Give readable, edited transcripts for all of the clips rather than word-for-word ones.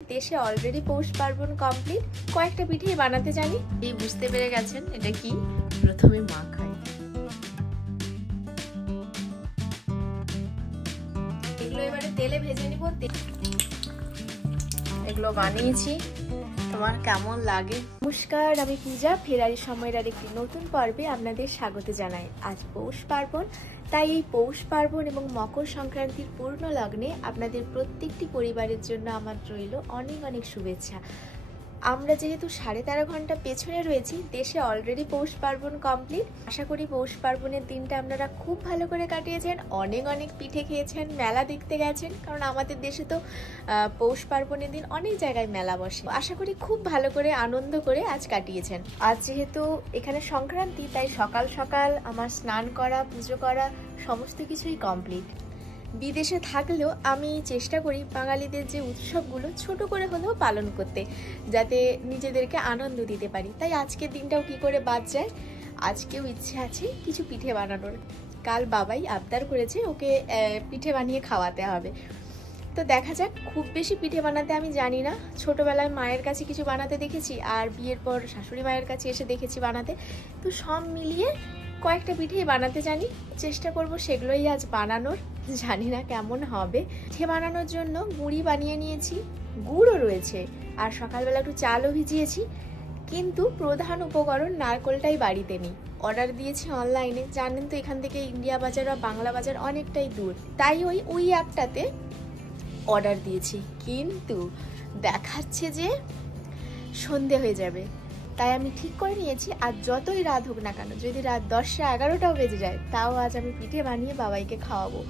দেশে অলরেডি পৌষ পার্বণ কমপ্লিট, কয়েকটা পিঠেই বানাতে জানি। এই বুঝতে পেরে গেছেন এটা কি। প্রথমে মাখাই, এগুলো এবারে তেলে ভেজে নিব। এগুলো বানিয়েছি, তোমার কেমন লাগে? নমস্কার, আমি পূজা। ফেরারি সময়ের আরেকটি নতুন পর্বে আপনাদের স্বাগত জানাই। আজ পৌষ পার্বণ, তাই এই পৌষ পার্বণ এবং মকর সংক্রান্তির পূর্ণ লগ্নে আপনাদের প্রত্যেকটি পরিবারের জন্য আমার রইল অনেক অনেক শুভেচ্ছা। আমরা যেহেতু 13.5 ঘন্টা পেছনে রয়েছি, দেশে অলরেডি পৌষ পার্বণ কমপ্লিট। আশা করি পৌষ পার্বণের দিনটা আপনারা খুব ভালো করে কাটিয়েছেন, অনেক অনেক পিঠে খেয়েছেন, মেলা দেখতে গেছেন, কারণ আমাদের দেশে তো পৌষ পার্বণের দিন অনেক জায়গায় মেলা বসে। আশা করি খুব ভালো করে আনন্দ করে আজ কাটিয়েছেন। আজ যেহেতু এখানে সংক্রান্তি, তাই সকাল সকাল আমার স্নান করা, পুজো করা সমস্ত কিছুই কমপ্লিট। বিদেশে থাকলেও আমি চেষ্টা করি বাঙালিদের যে উৎসবগুলো ছোট করে হলেও পালন করতে, যাতে নিজেদেরকে আনন্দ দিতে পারি। তাই আজকের দিনটাও কি করে বাদ যায়। আজকেও ইচ্ছে আছে কিছু পিঠে বানানোর। কাল বাবাই আবদার করেছে ওকে পিঠে বানিয়ে খাওয়াতে হবে। তো দেখা যাক। খুব বেশি পিঠে বানাতে আমি জানি না। ছোটবেলায় মায়ের কাছে কিছু বানাতে দেখেছি, আর বিয়ের পর শাশুড়ি মায়ের কাছে এসে দেখেছি বানাতে। তো সব মিলিয়ে কয়েকটা পিঠেই বানাতে জানি, চেষ্টা করব সেগুলোই আজ বানানোর। জানি না কেমন হবে। পিঠে বানানোর জন্য গুঁড়ি বানিয়ে নিয়েছি, গুড়ও রয়েছে, আর সকালবেলা একটু চালও ভিজিয়েছি। কিন্তু প্রধান উপকরণ নারকেলটাই বাড়িতে নেই। অর্ডার দিয়েছি অনলাইনে। জানেন তো এখান থেকে ইন্ডিয়া বাজার বা বাংলা বাজার অনেকটাই দূর, তাই ওই অ্যাপটাতে অর্ডার দিয়েছি। কিন্তু দেখাচ্ছে যে সন্ধে হয়ে যাবে। তাই আমি ঠিক করে নিয়েছি আজ যতই রাত হোক না কেন, যদি রাত 10টা 11টাও বেজে যায়, তাও আজ আমি পিঠে বানিয়ে বাবাইকে খাওয়াবো।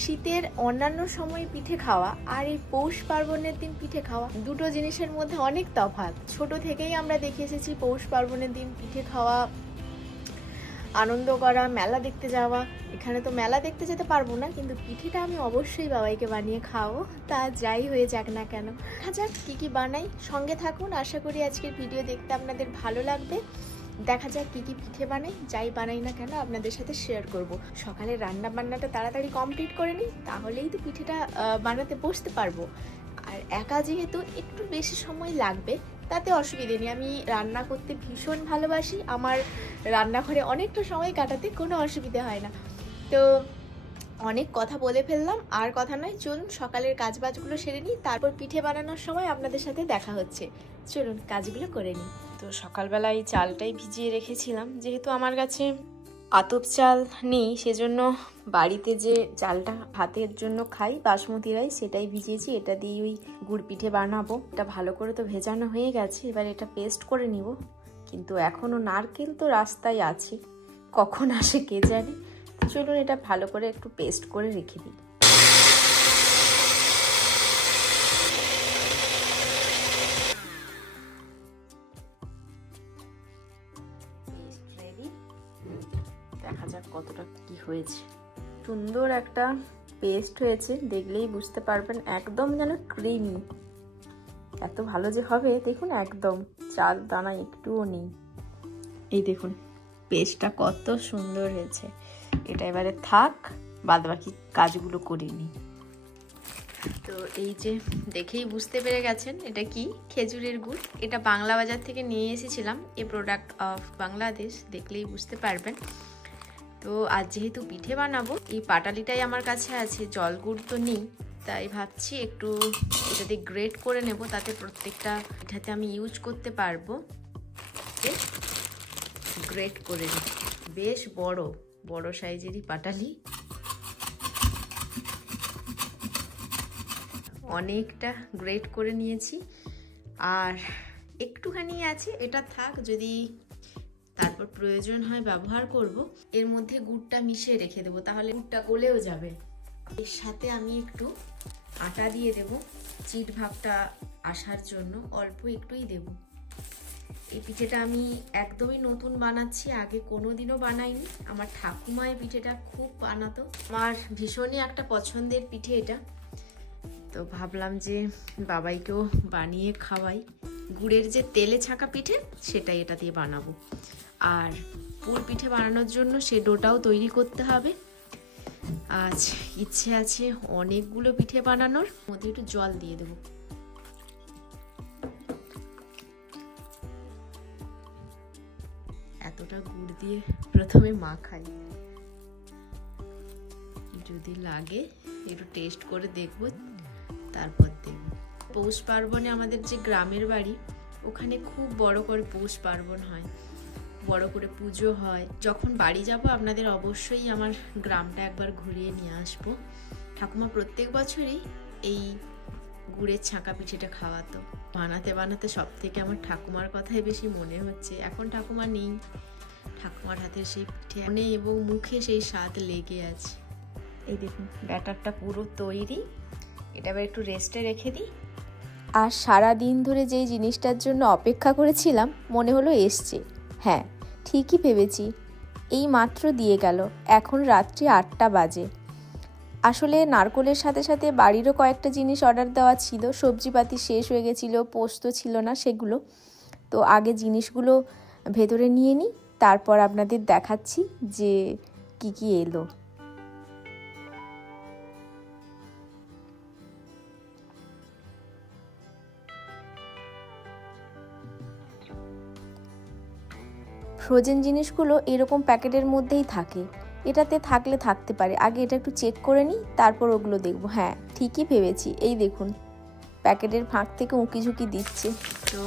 শীতের অন্যান্য সময় পিঠে খাওয়া আর এই পৌষ পার্বণের দিন পিঠে খাওয়া, দুটো জিনিসের মধ্যে অনেক তফাৎ। ছোট থেকেই আমরা দেখে এসেছি পৌষ পার্বণের দিন পিঠে খাওয়া, আনন্দ করা, মেলা দেখতে যাওয়া। এখানে তো মেলা দেখতে যেতে পারবো না, কিন্তু পিঠেটা আমি অবশ্যই বাবাইকে বানিয়ে খাওয়াবো, তা যাই হয়ে যাক না কেন। দেখা যাক কি কি বানাই, সঙ্গে থাকুন। আশা করি আজকের ভিডিও দেখতে আপনাদের ভালো লাগবে। দেখা যাক কি কি পিঠে বানাই, যাই বানাই না কেন আপনাদের সাথে শেয়ার করব। সকালে রান্না বান্নাটা তাড়াতাড়ি কমপ্লিট করে নিই, তাহলেই তো পিঠেটা বানাতে বসতে পারবো। আর একা যেহেতু একটু বেশি সময় লাগবে, তাতে অসুবিধে নেই। আমি রান্না করতে ভীষণ ভালোবাসি, আমার রান্নাঘরে অনেকটা সময় কাটাতে কোনো অসুবিধে হয় না। তো অনেক কথা বলে ফেললাম, আর কথা নয়, চলুন সকালের কাজবাজগুলো সেরে নিই, তারপর পিঠে বানানোর সময় আপনাদের সাথে দেখা হচ্ছে। চলুন কাজগুলো করে নিই। তো সকালবেলায় চালটাই ভিজিয়ে রেখেছিলাম, যেহেতু আমার কাছে আতপ চাল নেই, সেজন্য বাড়িতে যে চালটা ভাতের জন্য খাই, বাসমতি রাইস, সেটাই ভিজিয়েছি। এটা দিয়ে ওই গুড় পিঠে বানাবো। এটা ভালো করে তো ভেজানো হয়ে গেছে, এবার এটা পেস্ট করে নিব। কিন্তু এখনো নারকেল তো রাস্তায় আছে, কখন আসে কে জানে। চলুন এটা ভালো করে একটু পেস্ট করে রেখে দিই। দেখা যাক কতটা কি হয়েছে। সুন্দর একটা পেস্ট হয়েছে, দেখলেই বুঝতে পারবেন, একদম যেন ক্রিমি। এত ভালো যে হবে দেখুন, একদম চাল দানা একটুও নেই। এই দেখুন পেস্টটা কত সুন্দর হয়েছে। এটা এবারে থাক, বাদ বাকি কাজগুলো করে নিই। তো এই যে দেখেই বুঝতে পেরে গেছেন এটা কি, খেজুরের গুড়। এটা বাংলা বাজার থেকে নিয়ে এসেছিলাম, এ প্রোডাক্ট অফ বাংলাদেশ, দেখলেই বুঝতে পারবেন। তো আজ যেহেতু পিঠে বানাবো, এই পাটালিটাই আমার কাছে আছে, জল গুড় তো নেই, তাই ভাবছি একটু এটা দিয়ে গ্রেট করে নেব, তাতে প্রত্যেকটা পিঠাতে আমি ইউজ করতে পারবো। গ্রেট করে নিই। বেশ বড় সাইজেরই পাটালি, অনেকটা গ্রেট করে নিয়েছি। আর একটুখানি আছে, এটা থাক, যদি তারপর প্রয়োজন হয় ব্যবহার করব। এর মধ্যে গুড়টা মিশিয়ে রেখে দেবো, তাহলে গুড়টা গলেও যাবে। এর সাথে আমি একটু আটা দিয়ে দেব, চিট ভাবটা আসার জন্য অল্প একটুই দেব। এই পিঠেটা আমি একদমই নতুন বানাচ্ছি, আগে কোনোদিনও বানাইনি। আমার ঠাকুমা এই পিঠেটা খুব বানাতো, আমার ভীষণই একটা পছন্দের পিঠে এটা। তো ভাবলাম যে বাবাইকেও বানিয়ে খাওয়াই। গুড়ের যে তেলে ছাকা পিঠে, সেটাই এটা দিয়ে বানাবো। আর পুর পিঠে বানানোর জন্য সে ডোটাও তৈরি করতে হবে। আজ ইচ্ছে আছে অনেকগুলো পিঠে বানানোর। মধ্যে একটু জল দিয়ে দেবো। এতটা গুড় দিয়ে প্রথমে মাখাই, যদি লাগে একটু টেস্ট করে দেখব, তারপর দেব। পৌষ পার্বণে আমাদের যে গ্রামের বাড়ি, ওখানে খুব বড় করে পৌষ পার্বণ হয়, বড় করে পুজো হয়। যখন বাড়ি যাব আপনাদের অবশ্যই আমার গ্রামটা একবার ঘুরিয়ে নিয়ে আসবো। ঠাকুমা প্রত্যেক বছরই এই গুড়ের ছাঁকা পিঠেটা খাওয়াতো। বানাতে বানাতে সব থেকে আমার ঠাকুমার কথাই বেশি মনে হচ্ছে। এখন ঠাকুমা নেই, ঠাকুমার হাতের সেই পিঠে মনে এবং মুখে সেই স্বাদ লেগে আছে। এই দেখুন ব্যাটারটা পুরো তৈরি, এটা আবার একটু রেস্টে রেখে দিই। আর সারা দিন ধরে যেই জিনিসটার জন্য অপেক্ষা করেছিলাম মনে হলো এসছে। হ্যাঁ, ঠিকই ভেবেছি, এই মাত্র দিয়ে গেল। এখন রাত্রি 8টা বাজে। আসলে নারকোলের সাথে সাথে বাড়িরও কয়েকটা জিনিস অর্ডার দেওয়া ছিল, সবজিপাতি শেষ হয়ে গেছিলো, পোস্ত ছিল না সেগুলো। তো আগে জিনিসগুলো ভেতরে নিয়ে নিই, তারপর আপনাদের দেখাচ্ছি যে কি কি এলো। ফ্রোজেন জিনিসগুলো এরকম প্যাকেটের মধ্যেই থাকে, এটাতে থাকলে থাকতে পারে। আগে এটা একটু চেক করে নিই, তারপর ওগুলো দেখব। হ্যাঁ, ঠিকই ভেবেছি, এই দেখুন প্যাকেটের ফাঁক থেকে উঁকি ঝুঁকি দিচ্ছে। তো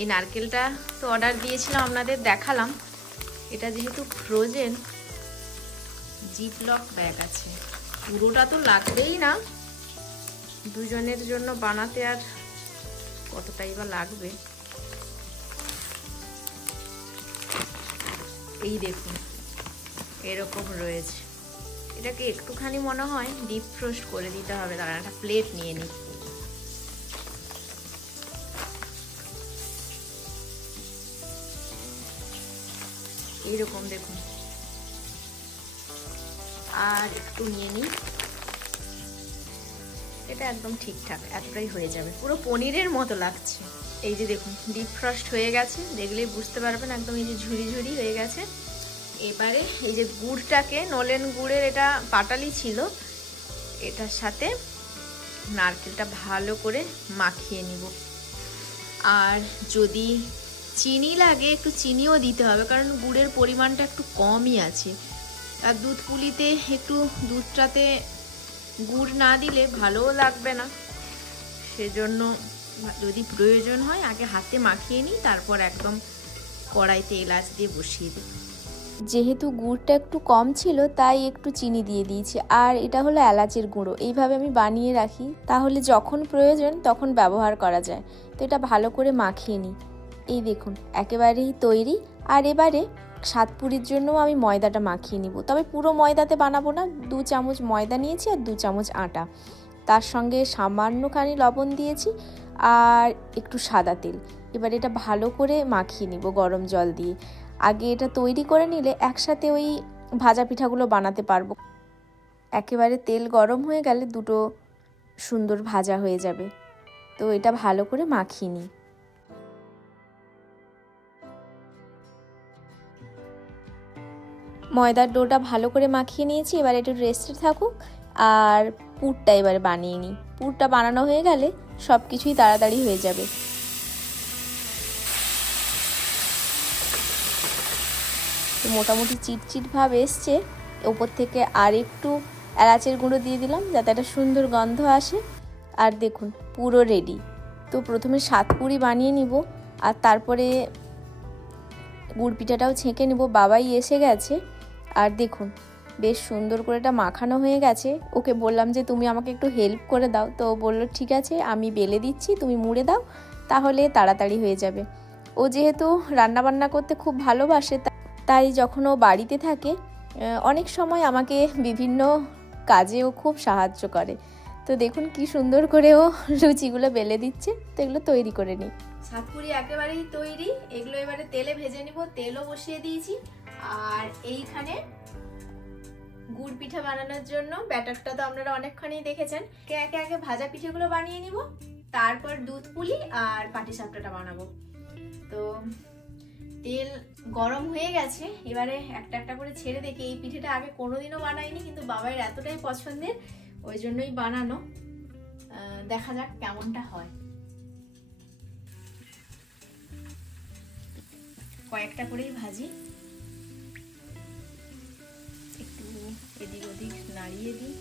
এই নারকেলটা তো অর্ডার দিয়েছিলাম, আপনাদের দেখালাম। এটা যেহেতু ফ্রোজেন, জিপলক ব্যাগ আছে, পুরোটা তো লাগবেই না, দুজনের জন্য বানাতে আর কতটাই বা লাগবে। এই দেখুন এরকম রয়েছে, এটাকে একটুখানি মনে হয় ডিপ ফ্রোস্ট করে দিতে হবে। তার একটা প্লেট নিয়ে নিই। এইরকম দেখুন, আর একটু নিয়ে নিই। এটা একদম ঠিকঠাক, এতটাই হয়ে যাবে, পুরো পনিরের মতো লাগছে। এই যে দেখুন ডিপ ফ্রস্ট হয়ে গেছে, দেখলেই বুঝতে পারবেন একদম এই যে ঝুড়ি ঝুড়ি হয়ে গেছে। এবারে এই যে গুড়টাকে, নলেন গুড়ের এটা পাটালি ছিল, এটার সাথে নারকেলটা ভালো করে মাখিয়ে নিব। আর যদি চিনি লাগে একটু চিনিও দিতে হবে, কারণ গুড়ের পরিমাণটা একটু কমই আছে। আর দুধ পুলিতে একটু দুধটাতে গুড় না দিলে ভালোও লাগবে না, সেজন্য যদি প্রয়োজন হয় আগে হাতে মাখিয়ে নিই, তারপর একদম কড়াইতে এলাচ দিয়ে বসিয়ে দিই। যেহেতু গুড়টা একটু কম ছিল তাই একটু চিনি দিয়ে দিয়েছি। আর এটা হলো এলাচের গুঁড়ো, এইভাবে আমি বানিয়ে রাখি, তাহলে যখন প্রয়োজন তখন ব্যবহার করা যায়। তো এটা ভালো করে মাখিয়ে নিই। এই দেখুন একেবারেই তৈরি। আর এবারে সাতপুরির জন্য আমি ময়দাটা মাখিয়ে নিব, তবে পুরো ময়দাতে বানাবো না। 2 চামচ ময়দা নিয়েছি আর 2 চামচ আটা, তার সঙ্গে সামান্যখানি লবণ দিয়েছি আর একটু সাদা তেল। এবার এটা ভালো করে মাখিয়ে নিব গরম জল দিয়ে। আগে এটা তৈরি করে নিলে একসাথে ওই ভাজা পিঠাগুলো বানাতে পারবো। একেবারে তেল গরম হয়ে গেলে দুটো সুন্দর ভাজা হয়ে যাবে। তো এটা ভালো করে মাখিয়ে নিই। ময়দার ডোটা ভালো করে মাখিয়ে নিয়েছি, এবার একটু রেস্টে থাকুক। আর পুরটা এবারে বানিয়ে নিই। পুরটা বানানো হয়ে গেলে সব কিছুই তাড়াতাড়ি হয়ে যাবে। তো মোটামুটি চিটচিট ভাব এসছে, ওপর থেকে আর একটু এলাচের গুঁড়ো দিয়ে দিলাম যাতে একটা সুন্দর গন্ধ আসে। আর দেখুন পুরো রেডি। তো প্রথমে সাতপুরি বানিয়ে নিব, আর তারপরে গুড় পিঠাটাও ছেঁকে নিব। বাবাই এসে গেছে, আর দেখুন বেশ সুন্দর করে এটা মাখানো হয়ে গেছে। ওকে বললাম যে তুমি আমাকে একটু হেল্প করে দাও, তো বললো ঠিক আছে আমি বেলে দিচ্ছি, তুমি মুড়ে দাও, তাহলে তাড়াতাড়ি হয়ে যাবে। ও যেহেতু রান্নাবান্না করতে খুব ভালোবাসে, তাই যখন ও বাড়িতে থাকে অনেক সময় আমাকে বিভিন্ন কাজেও খুব সাহায্য করে। তো দেখুন কি সুন্দর করে ও লুচিগুলো বেলে দিচ্ছে। তো এগুলো তৈরি করে নিই। সাতপুরি একেবারেই তৈরি, এগুলো এবারে তেলে ভেজে নিব। তেলও বসিয়ে দিয়েছি। আর এইখানে গুড় পিঠা বানানোর জন্য ব্যাটারটা তো আপনারা অনেকখানি দেখেছেন। একে একে ভাজা পিঠেগুলো বানিয়ে নিব, তারপর দুধ পুলি আর পাটিসাপটাটা বানাবো। তো তেল গরম হয়ে গেছে, এবারে একটা একটা করে ছেড়ে দেখি। এই পিঠেটা আগে কোনোদিনও বানাইনি, কিন্তু বাবার এতটাই পছন্দের ওই জন্যই বানানো। দেখা যাক কেমনটা হয়। কয়েকটা করেই ভাজি। নাড়িয়ে দিই।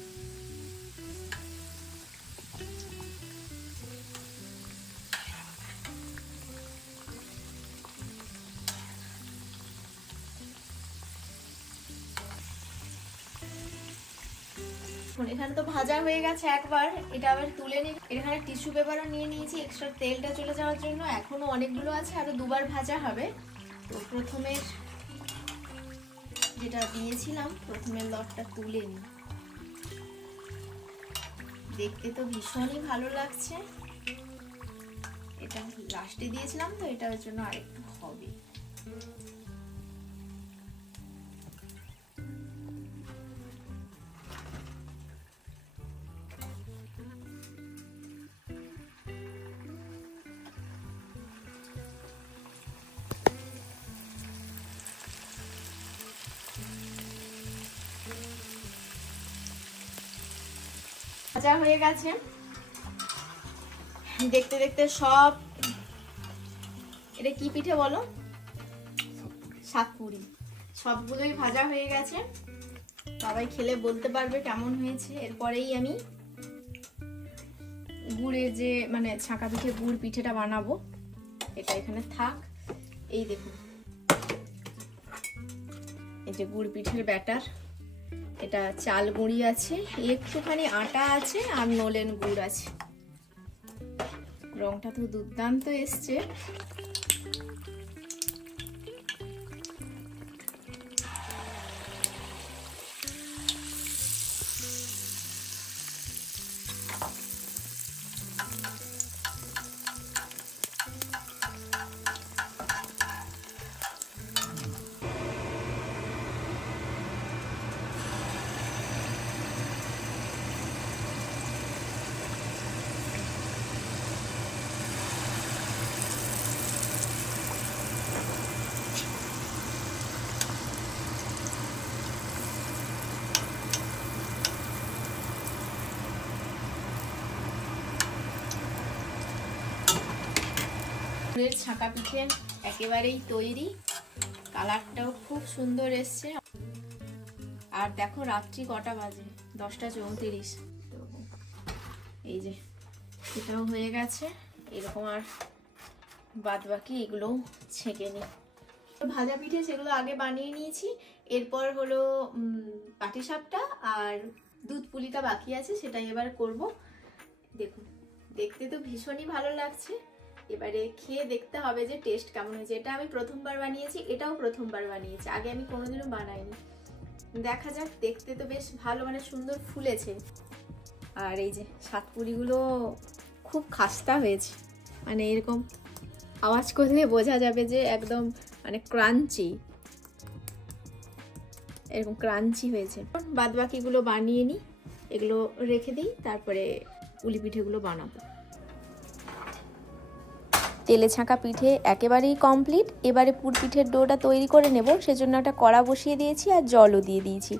এখানে তো ভাজা হয়ে গেছে একবার, এটা আবার তুলে নিই। এখানে টিস্যু পেপারও নিয়ে নিয়েছি এক্সট্রা তেলটা চলে যাওয়ার জন্য। এখনো অনেকগুলো আছে, আরো দুবার ভাজা হবে। তো প্রথমে যেটা দিয়েছিলাম, প্রথমে লটটা তুলে নিই। দেখতে তো ভীষণই ভালো লাগছে। এটা লাস্টে দিয়েছিলাম তো, এটার জন্য আরেকটু হবে। ভাজা হয়ে গেছে দেখতে দেখতে সব। এটা কি পিঠে বলো? সাতপুরি। সবগুলোই ভাজা হয়ে গেছে, সবাই খেলে বলতে পারবে কেমন হয়েছে। এরপরেই আমি গুড়ের যে মানে ছাঁকা পিঠে, গুড় পিঠেটা বানাবো। এটা এখানে থাক। এই দেখুন, এই যে গুড় পিঠের ব্যাটার। এটা চাল গুঁড়ি আছে, একটুখানি আটা আছে, আর নলেন গুড় আছে। রংটা তো দুর্দান্ত এসছে। গুড়ের ছাঁকা পিঠে একেবারেই তৈরি। কালারটাও খুব সুন্দর এসছে। আর দেখো রাত্রি কটা বাজে, 10টা 34। এই যে এটাও হয়ে গেছে এরকম। আর বাদ বাকি এগুলো ছেঁকে নিই। ভাজা পিঠে সেগুলো আগে বানিয়ে নিয়েছি। এরপর হলো পাটিসাপটা আর দুধ পুলিটা বাকি আছে, সেটাই এবার করব। দেখুন, দেখতে তো ভীষণই ভালো লাগছে। এবারে খেয়ে দেখতে হবে যে টেস্ট কেমন হয়েছে। এটা আমি প্রথমবার বানিয়েছি, এটাও প্রথমবার বানিয়েছি, আগে আমি কোনোদিনও বানাইনি। দেখা যাক। দেখতে তো বেশ ভালো, মানে সুন্দর ফুলেছে। আর এই যে সাতপুরিগুলো খুব খাস্তা হয়েছে, মানে এরকম আওয়াজ করলে বোঝা যাবে যে একদম মানে ক্রাঞ্চি, এরকম ক্রাঞ্চি হয়েছে। বাদ বাকিগুলো বানিয়ে নিই, এগুলো রেখে দিই, তারপরে পুলি পিঠেগুলো বানাবো। তেলে ছাঁকা পিঠে একেবারেই কমপ্লিট। এবারে পুর পিঠের ডোটা তৈরি করে নেব। সেজন্য একটা কড়া বসিয়ে দিয়েছি আর জলও দিয়ে দিয়েছি।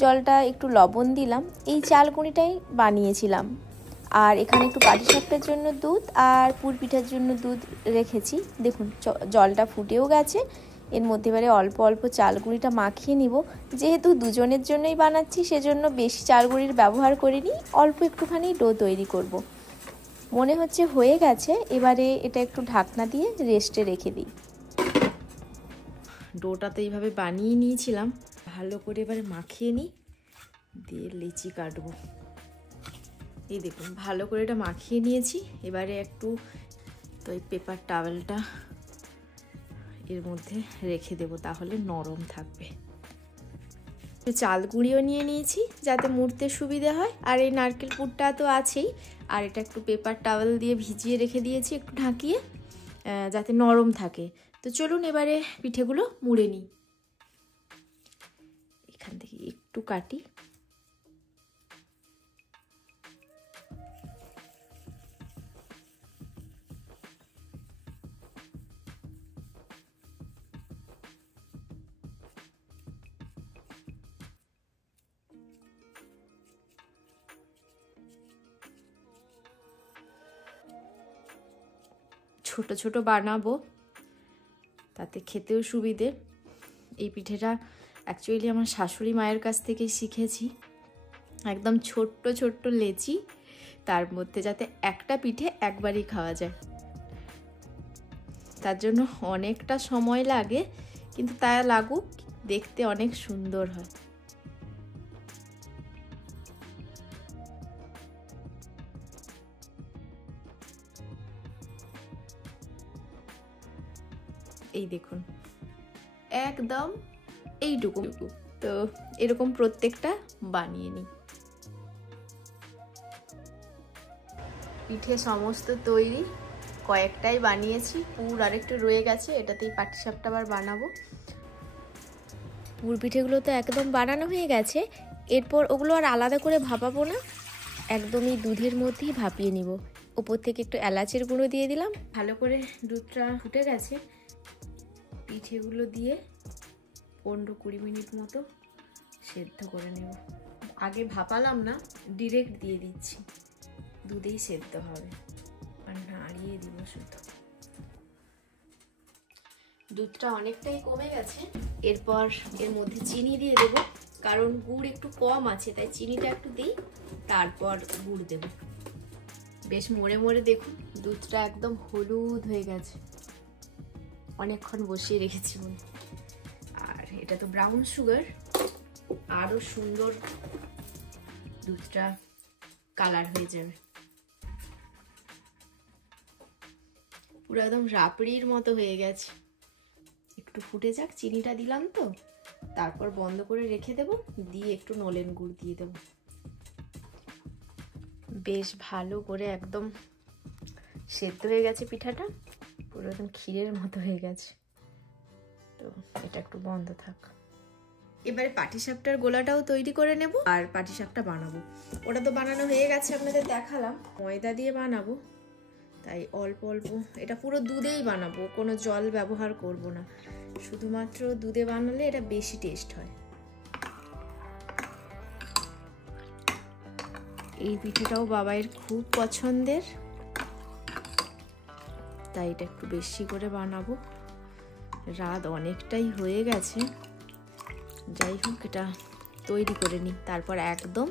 জলটা একটু লবণ দিলাম। এই চাল গুঁড়িটাই বানিয়েছিলাম। আর এখানে একটু পাটিসাপটার জন্য দুধ আর পুর পিঠার জন্য দুধ রেখেছি। দেখুন জলটা ফুটেও গেছে। এর মধ্যে এবারে অল্প অল্প চাল গুঁড়িটা মাখিয়ে নিব। যেহেতু দুজনের জন্যই বানাচ্ছি, সেজন্য বেশি চাল গুঁড়ির ব্যবহার করিনি, অল্প একটুখানি ডো তৈরি করব। মনে হচ্ছে হয়ে গেছে। এবারে এটা একটু ঢাকনা দিয়ে রেস্টে রেখে দিই। ডোটা তো এইভাবে বানিয়ে নিয়েছিলাম, ভালো করে এবারে মাখিয়ে নিই, দিয়ে লিচি কাটবো। এই দেখুন ভালো করে এটা মাখিয়ে নিয়েছি। এবারে একটু তো এই পেপার টাওয়েলটা এর মধ্যে রেখে দেব, তাহলে নরম থাকবে। চাল গুঁড়িও নিয়ে নিয়েছি যাতে মুড়তে সুবিধা হয়। আর এই নারকেল পুরটা তো আছেই। আর এটা একটু পেপার টাওয়েল দিয়ে ভিজিয়ে রেখে দিয়েছি একটু ঢাকিয়ে, যাতে নরম থাকে। তো চলুন এবারে পিঠেগুলো মুড়ে নিই। এখান থেকে একটু কাটি। ছোট ছোট বানাবো, তাতে খেতেও সুবিধে। এই পিঠেটা অ্যাকচুয়ালি আমার শাশুড়ি মায়ের কাছ থেকেই শিখেছি। একদম ছোট্ট ছোট্ট লেচি, তার মধ্যে যাতে একটা পিঠে একবারই খাওয়া যায়। তার জন্য অনেকটা সময় লাগে, কিন্তু তা লাগুক, দেখতে অনেক সুন্দর হয়। এই দেখুন একদম এইটুকু। তো এরকম প্রত্যেকটা বানিয়ে নিই। পিঠে সমস্ত তৈরি, কয়েকটাই বানিয়েছি, পুর আরেকটু রয়ে গেছে, এটাতেই পাটিসাপটা আবার বানাবো। পুর পিঠেগুলো তো একদম বানানো হয়ে গেছে, এরপর ওগুলো আর আলাদা করে ভাপাবো না, একদমই দুধের মধ্যেই ভাপিয়ে নিব। ওপর থেকে একটু এলাচের গুঁড়ো দিয়ে দিলাম। ভালো করে দুধটা ফুটে গেছে, পিঠেগুলো দিয়ে 15-20 মিনিট মতো সেদ্ধ করে নেব। আগে ভাপালাম না, ডিরেক্ট দিয়ে দিচ্ছি, দুধেই সেদ্ধ হবে। আর নাড়িয়ে দিব শুধু। দুধটা অনেকটাই কমে গেছে, এরপর এর মধ্যে চিনি দিয়ে দেব, কারণ গুড় একটু কম আছে, তাই চিনিটা একটু দিই, তারপর গুড় দেব। বেশ মরে মরে দেখুন দুধটা একদম হলুদ হয়ে গেছে, অনেকক্ষণ বসিয়ে রেখেছি বলে। আর এটা তো ব্রাউন সুগার, আরো সুন্দর দুধটা কালার হয়ে যাবে, পুরো একদম রাবড়ির মতো হয়ে গেছে। একটু ফুটে যাক, চিনিটা দিলাম তো, তারপর বন্ধ করে রেখে দেব, দিয়ে একটু নলেন গুড় দিয়ে দেব। বেশ ভালো করে একদম সেদ্ধ হয়ে গেছে পিঠাটা, পুরো একদম ক্ষীরের মতো হয়ে গেছে। তো এটা একটু বন্ধ থাক। এবারে পাটিসাপটার গোলাটাও তৈরি করে নেব আর পাটিসাপটা বানাবো। ওটা তো বানানো হয়ে গেছে, আপনাদের দেখালাম। ময়দা দিয়ে বানাবো, তাই অল্প অল্প, এটা পুরো দুধেই বানাবো, কোনো জল ব্যবহার করব না, শুধুমাত্র দুধে বানালে এটা বেশি টেস্ট হয়। এই পিঠেটাও বাবাইয়ের খুব পছন্দের, তাই এটা একটু বেশি করে বানাবো। রাত অনেকটাই হয়ে গেছে, যাই হোক এটা তৈরি করে নিই, তারপর একদম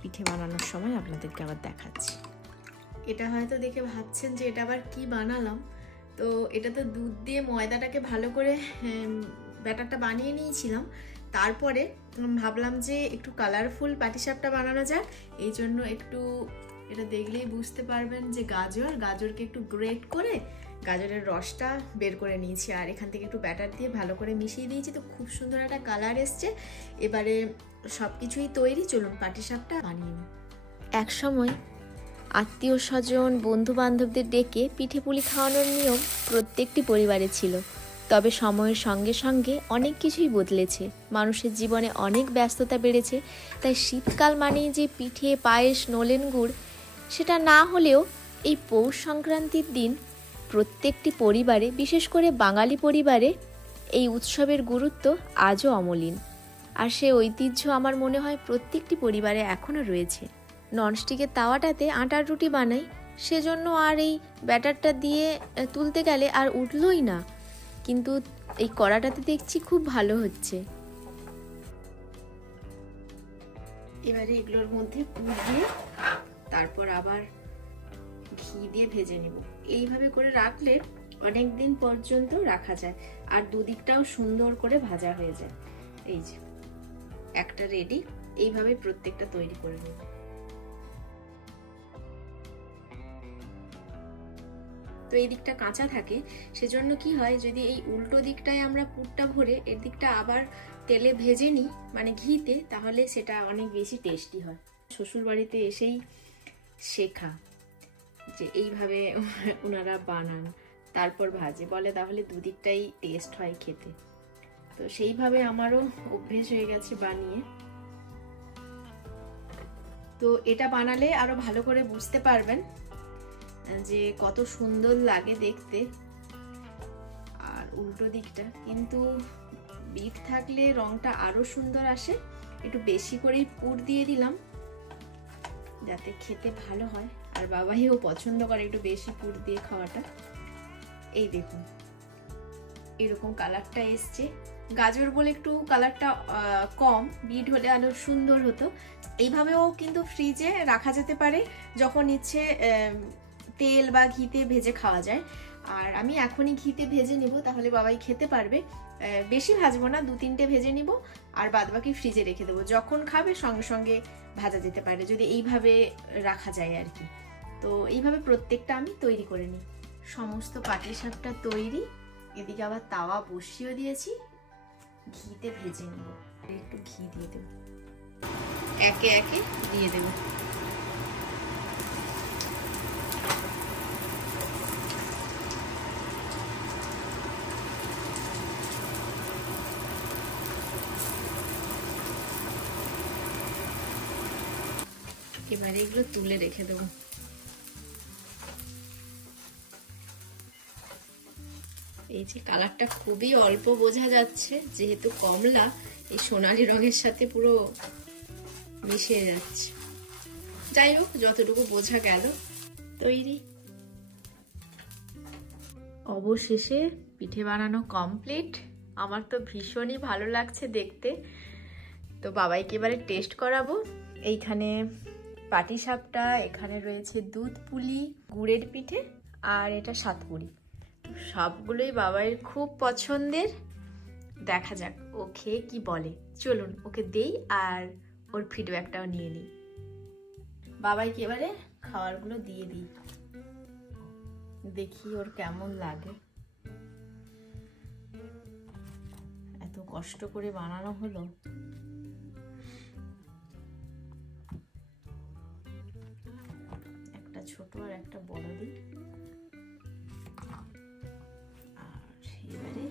পিঠে বানানোর সময় আপনাদেরকে আবার দেখাচ্ছি। এটা হয়তো দেখে ভাবছেন যে এটা আবার কি বানালাম, তো এটা তো দুধ দিয়ে ময়দাটাকে ভালো করে ব্যাটারটা বানিয়ে নিয়েছিলাম, তারপরে ভাবলাম যে একটু কালারফুল পাটিসাপটা বানানো যাক, এই জন্য একটু, এটা দেখলেই বুঝতে পারবেন যে গাজরকে একটু গ্রেট করে গাজরের রসটা বের করে নিয়েছি, আর এখান থেকে একটু ব্যাটার দিয়ে ভালো করে মিশিয়ে দিয়েছি, তো খুব সুন্দর একটা কালার এসছে। এবারে সব কিছুই তৈরি, চলুন পাটিসাপটা বানিয়ে নিই। এক সময় আত্মীয় স্বজন বন্ধু বান্ধবদের ডেকে পিঠে পুলি খাওয়ানোর নিয়ম প্রত্যেকটি পরিবারে ছিল। তবে সময়ের সঙ্গে সঙ্গে অনেক কিছুই বদলেছে, মানুষের জীবনে অনেক ব্যস্ততা বেড়েছে, তাই শীতকাল মানেই যে পিঠে পায়েস নলেন গুড়, সেটা না হলেও এই পৌষ সংক্রান্তির দিন প্রত্যেকটি পরিবারে, বিশেষ করে বাঙালি পরিবারে, এই উৎসবের গুরুত্ব আজও অমলিন। আর সে ঐতিহ্য আমার মনে হয় প্রত্যেকটি পরিবারে এখনও রয়েছে। ননস্টিকের তাওয়াটাতে আটার রুটি বানাই, সেজন্য আর এই ব্যাটারটা দিয়ে তুলতে গেলে আর উঠলই না, কিন্তু এই কড়াটাতে দেখছি খুব ভালো হচ্ছে। এবারে এগুলোর মধ্যে পুর দিয়ে তারপর আবার ঘি দিয়ে ভেজে নেব। এইভাবে করে রাখলে অনেক দিন পর্যন্ত রাখা যায়, আর দুদিকটাও সুন্দর করে ভাজা হয়ে যায়। এই যে একটা রেডি, এইভাবে প্রত্যেকটা তৈরি করে নেব। তো এই দিকটা কাঁচা থাকে, সেজন্য কি হয়, যদি এই উল্টো দিকটায় আমরা পুরটা ভরে এর দিকটা আবার তেলে ভেজে নিই, মানে ঘিতে, তাহলে সেটা অনেক বেশি টেস্টি হয়। শ্বশুর বাড়িতে এসেই শেখা যে এইভাবে ওনারা বানান, তারপর ভাজে, বলে তাহলে দুদিকটাই টেস্ট হয় খেতে। তো সেইভাবে আমারও অভ্যেস হয়ে গেছে বানিয়ে। তো এটা বানালে আরো ভালো করে বুঝতে পারবেন যে কত সুন্দর লাগে দেখতে। আর উল্টো দিকটা কিন্তু বিট থাকলে রংটা আরো সুন্দর আসে। একটু বেশি করেই পুর দিয়ে দিলাম যাতে খেতে ভালো হয়, আর বাবাইও পছন্দ করে একটু বেশি পুর দিয়ে খাওয়াটা। এই দেখুন এরকম কালারটা এসছে, গাজর বলে একটু কালারটা কম, বিট হলে আরো সুন্দর হতো। এইভাবেও কিন্তু ফ্রিজে রাখা যেতে পারে, যখন ইচ্ছে তেল বা ঘিতে ভেজে খাওয়া যায়। আর আমি এখনই ঘিতে ভেজে নিব, তাহলে বাবাই খেতে পারবে। বেশি ভাজবো না, 2-3টে ভেজে নিব আর বাদবাকি ফ্রিজে রেখে দেবো, যখন খাবে সঙ্গে সঙ্গে ভাজা যেতে পারে, যদি এইভাবে রাখা যায় আর কি। তো এইভাবে প্রত্যেকটা আমি তৈরি করে নিই। সমস্ত পাটিসাপটা তৈরি, এদিকে আবার তাওয়া বসিয়ে দিয়েছি, ঘিতে ভেজে নেব। একটু ঘি দিয়ে দেব, একে একে দিয়ে দেব। এবারে এগুলো তুলে রেখে দেবো। এই যে কালারটা খুবই অল্প বোঝা যাচ্ছে, যেহেতু কমলা এই সোনালী রঙের সাথে পুরো মিশে যাচ্ছে। যাই হোক, যতটুকু বোঝা গেল তৈরি। অবশেষে পিঠে বানানো কমপ্লিট। আমার তো ভীষণই ভালো লাগছে দেখতে। তো বাবাইকে এবারে টেস্ট করাবো। এইখানে পাটিসাপটা, এখানে রয়েছে দুধ পুলি, গুড়ের পিঠে, আর এটা সাতপুরি। সবগুলোই বাবাইয়ের খুব পছন্দের। দেখা যাক ও খেয়ে কি বলে। চলুন ওকে দেই আর ওর ফিডব্যাকটাও নিয়ে নিই। বাবাইকে এবারে খাবারগুলো দিয়ে দিই, দেখি ওর কেমন লাগে। এত কষ্ট করে বানানো হলো। একটা ছোট আর একটা বড় দিই। আর এবারে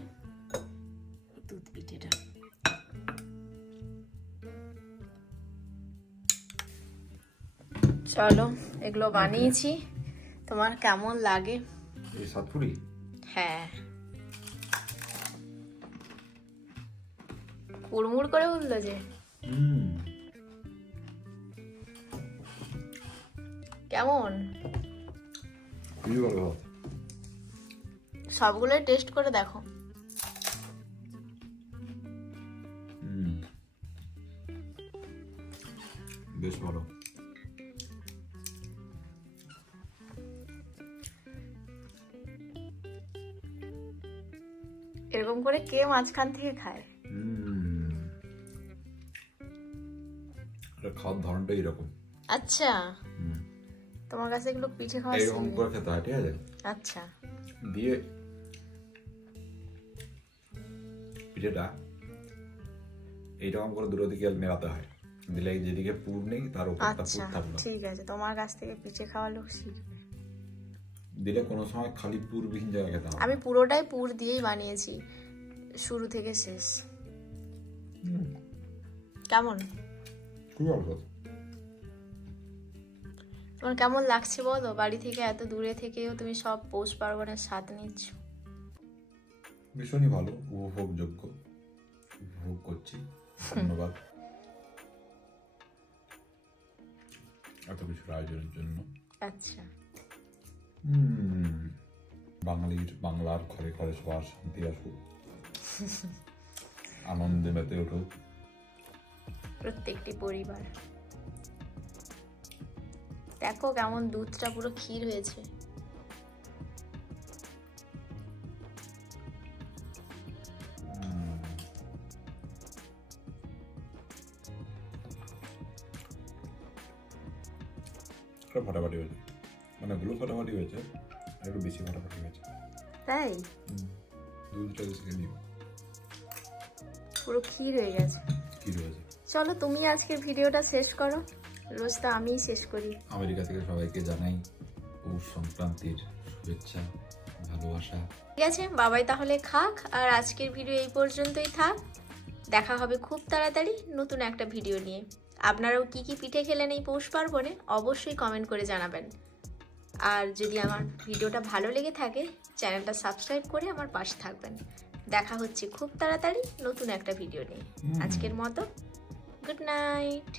দুধ পিঠেটা। চলো এগুলো বানিয়েছি, তোমার কেমন লাগে? এই সাতপুরি? হ্যাঁ, কুড়মুড় করে উঠলো যে। কেমন? সবগুলো টেস্ট করে দেখো। বেশ ভালো। এরকম করে কে মাঝখান থেকে খায়? খাওয়ার ধরনটা এরকম। আচ্ছা, তোমার কাছে এগুলো পিঠে খাওয়া এরকম করে খেতে হয়, ঠিক আছে? আচ্ছা, দিয়ে পিঠেটা এইরকম করে দুটো দিকে মেলাতে হয়, দিলে যেদিকে পুর নেই তার উপরটা পুর থাকবে। ঠিক আছে, তোমার কাছ থেকে পিঠে খাওয়ালো শিখবে। দিলে কোনো সময় খালি পুরবিহীন জায়গা খেতে হবে। আমি পুরোটাই পুর দিয়েই বানিয়েছি, শুরু থেকে শেষ। কেমন? খুব ভালো। তোমার কেমন লাগছে বলো? বাড়ি থেকে এত দূরে থেকেও তুমি সব পৌষ পার্বণের স্বাদ নিচ্ছ। ভীষণই ভালো, উপভোগযোগ্য, উপভোগ করছি। ধন্যবাদ এত কিছুর আয়োজনের জন্য। আচ্ছা, বাংলার ঘরে ঘরে সবার শান্তি আসুক, আনন্দে মেতে উঠুক প্রত্যেকটি পরিবার। দেখো কেমন দুধটা পুরো ক্ষীর হয়েছে। ফাটাফাটি হয়েছে, মানে গুলো ফাটাফাটি হয়েছে, একটু বেশি ফাটাফাটি হয়েছে। তাই? দুধটা বেশি নিব, পুরো ক্ষীর হয়ে গেছে। ক্ষীর হয়েছে। চলো তুমি আজকের ভিডিওটা শেষ করো, রোজ তো আমিই শেষ করি। আমেরিকা থেকে সবাইকে জানাই পৌষ সংক্রান্তির শুভেচ্ছা, ভালোবাসা। ঠিক আছে, বাবাই তাহলে খাক, আর আজকের ভিডিও এই পর্যন্তই থাক। দেখা হবে খুব তাড়াতাড়ি নতুন একটা ভিডিও নিয়ে। আপনারাও কি কি পিঠে খেলেন এই পৌষ পার্বণে অবশ্যই কমেন্ট করে জানাবেন। আর যদি আমার ভিডিওটা ভালো লেগে থাকে, চ্যানেলটা সাবস্ক্রাইব করে আমার পাশে থাকবেন। দেখা হচ্ছে খুব তাড়াতাড়ি নতুন একটা ভিডিও নিয়ে। আজকের মতো গুড নাইট।